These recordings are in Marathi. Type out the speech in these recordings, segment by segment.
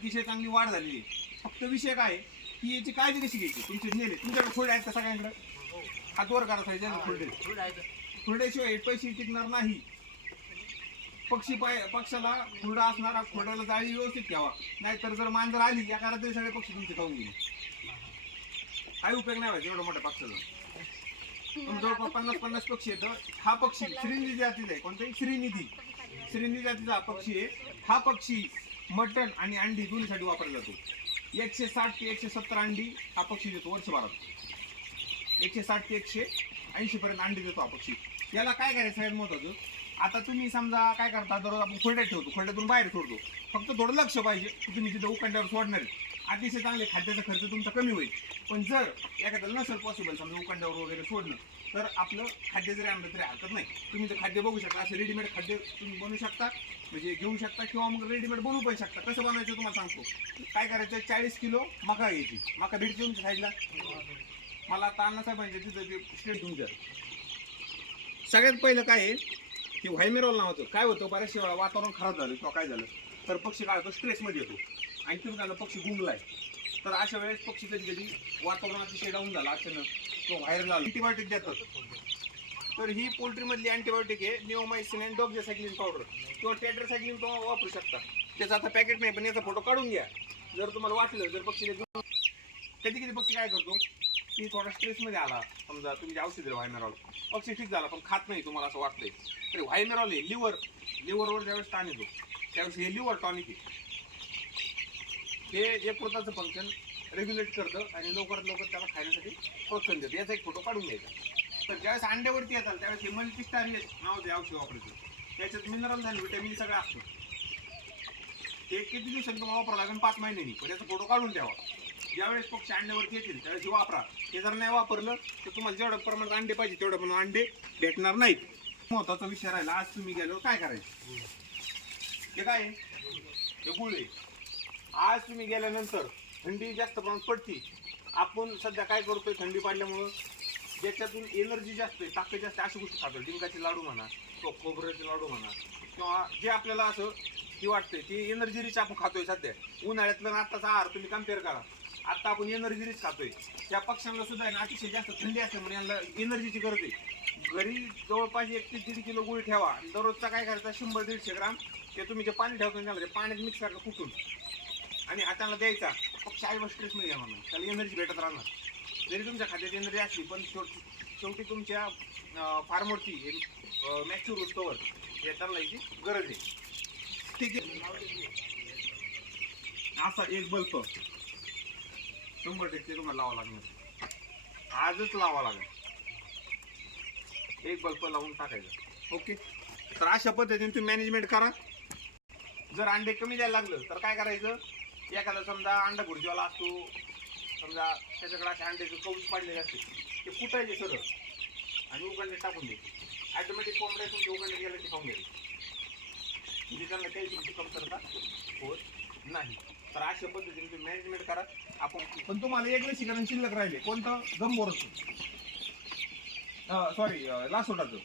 अतिशय चांगली वाढ झालेली आहे. फक्त विषय काय आहे की याची काळजी कशी घ्यायची. तुमचे नेले तुमच्याकडे खोडे आहेत का सगळ्यांकडे? हात वर करा साहेब. खोड्याशिवाय पैसे टिकणार नाही. पक्षाला खुरडा असणारा खोड्याला जाळी व्यवस्थित ठेवा, नाहीतर जर मांजर आली या काळात तरी सगळे पक्षी तुमचे खाऊन गेले. काही उपयोग नाही व्हायचा एवढ्या मोठ्या पक्षाचा. जवळपास 50-50 पक्षी येतं. हा पक्षी श्रीनिधी जातीचा आहे. कोणताही श्रीनिधी जातीचा हा पक्षी आहे. हा पक्षी मटण आणि अंडी दोन्हीसाठी वापरला जातो. 160 ते 170 अंडी हा पक्षी देतो वर्षभरात. 160 ते 180 पर्यंत अंडी देतो हा पक्षी. याला काय करायचं सगळ्यात महत्वाचं, आता तुम्ही समजा काय करता, दररोज आपण खोड्यात ठेवतो, खोड्यातून बाहेर सोडतो. फक्त थोडं लक्ष पाहिजे की तुम्ही तिथे उकंड्यावर सोडणार आहे. अतिशय चांगले खाद्याचा खर्च तुमचा कमी होईल. पण जर एखाद्याला नसेल पॉसिबल समजा उकंड्यावर वगैरे सोडणं, तर आपलं खाद्य जरी आणलं तरी हरकत नाही. तुम्ही ते खाद्य बघू शकता. असे रेडीमेड खाद्य तुम्ही बनवू शकता, म्हणजे घेऊ शकता, किंवा मग रेडीमेड बनवू पण शकता. कसं बनवायचं तुम्हाला सांगतो. काय करायचं, 40 किलो मका घ्यायची. मका भेटते तुमच्या साईडला. मला आता अण्णासाहेबांचे तिथं ते स्टेट तुमच्या. सगळ्यात पहिलं काय आहे की व्हायमेरॉल नावाचं. काय होतं, बऱ्याचशा वेळा वातावरण खराब झालं किंवा काय झालं तर पक्षी काय होतो, स्ट्रेसमध्ये येतो. आणि तुम्ही काय पक्षी गुंगलाय, तर अशा वेळेस पक्षी कधी कधी वातावरण अतिशय डाऊन झाला अचानक तो व्हायरल आला, अँटीबायोटिक देतात. तर ही पोल्ट्रीमधली अँटीबायोटिक आहे निओमायसिन आणि डॉक्झासायक्लिन पावडर किंवा टेट्रासायक्लिन तो वापरू शकता. त्याचा आता पॅकेट नाही, पण याचा फोटो काढून घ्या जर तुम्हाला वाटलं. जर पक्षी कधी कधी पक्षी काय करतो की थोडा स्ट्रेसमध्ये आला, समजा तुम्ही जे औषध दिलं व्हायमेरॉल, पक्षी ठीक झाला पण खात नाही तुम्हाला असं वाटतंय, तर व्हायमेरॉल आहे लिव्हरवर ज्यावेळेस ताण येतो त्यावेळेस हे लिव्हर टॉनिक आहे. हे यकृताचं फंक्शन रेग्युलेट करतं आणि लवकरात लवकर त्याला खाण्यासाठी प्रोत्साहन देतं. याचा एक फोटो काढून घ्यायचा. तर ज्यावेळेस अंड्यावरती येतात त्यावेळेस हे मल्टीस्टारियस नावाचे औषध वापरायचं. त्याच्यात मिनरल आणि व्हिटॅमिन सगळं असतं. ते किती दिवसांनी तुम्हाला वापरावं लागेल, 5 महिन्यांनी. पण याचा फोटो काढून ठेवा. ज्यावेळेस पक्षी अंड्यावरती येतील त्यावेळेस वापरा. हे जर नाही वापरलं तर तुम्हाला जेवढ्या प्रमाणात अंडे पाहिजे तेवढ्या प्रमाणात अंडे भेटणार नाहीत. महत्वाचा विषय राहिला, आज तुम्ही गेल्यावर काय करायचं. हे काय हे गुळ आहे. आज तुम्ही गेल्यानंतर थंडी जास्त प्रमाणात पडती. आपण सध्या काय करतोय, थंडी पडल्यामुळं ज्याच्यातून एनर्जी जास्त आहे, ताकद जास्त, अशा गोष्टी खातो. डिंकाचे लाडू म्हणा किंवा खोबऱ्याचे लाडू म्हणा, किंवा जे आपल्याला असं की वाटतंय ती एनर्जी रिच आपण खातोय. सध्या उन्हाळ्यातलं आत्ताचा आहार तुम्ही कम्पेअर करा. आता आपण एनर्जी रिच खातोय. त्या पक्ष्यांना सुद्धा आहे ना अतिशय जास्त थंडी असते म्हणून यांना एनर्जीची गरज आहे. घरी जवळपास 1 ते 1.5 किलो गुळ ठेवा. दररोजचा काय करायचा, 100-150 ग्राम ते तुम्ही जे पाणी ठेवतो त्याला ते पाण्यात मिक्स करा कुठून आणि हाताला द्यायचा. पक्षी आईवर स्ट्रेसमध्ये येणार नाही, त्याला एनर्जी भेटत राहणार. जरी तुमच्या खात्यात एनर्जी असली पण शेवटी तुमच्या फार्मवरती हे मॅच्युअर होस्तोवर हे त्याला याची गरज आहे. ठीक आहे. असा एक बल्ब 100% तुम्हाला लावा लागणार. आजच लावा लागेल. एक बल्ब लावून टाकायचं. ओके. तर अशा पद्धतीने तुम्ही मॅनेजमेंट करा. जर अंडे कमी द्यायला लागलं तर काय करायचं, एखादा समजा अंडा भुर्जीवाला असतो, समजा त्याच्याकडे असे अंड्याचे कौच पाडलेले असते, ते फुटायचे सरळ आणि उघडणे टाकून द्यायचे. ॲटोमॅटिक कोंबड्या तुमच्या उघडणे गेलं की खाऊन घ्यायचे. म्हणजे त्यांना काही तुमची कमतरता होत नाही. तर अशा पद्धतीने तुम्ही मॅनेजमेंट करा. आपण पण तुम्हाला एक लसीकरण शिल्लक राहिले. कोणतं, गंभोरचं, सॉरी लासोटाचं.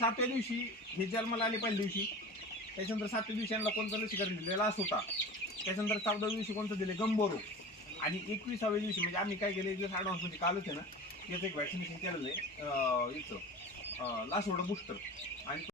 7व्या दिवशी हे जन्माला आले पहिल्या दिवशी, त्याच्यानंतर 7व्या दिवशी यांना कोणतं लसीकरण दिले, लासोटा. त्याच्यानंतर 14व्या दिवशी कोणतं दिले, गंभोरो. आणि 21व्या दिवशी म्हणजे आम्ही काय केलं, एक दिवस ॲडव्हान्स म्हणजे कालच आहे ना, याचं एक व्हॅक्सिनेशन केलेलं आहे याचं लासोटा बूस्टर. आणि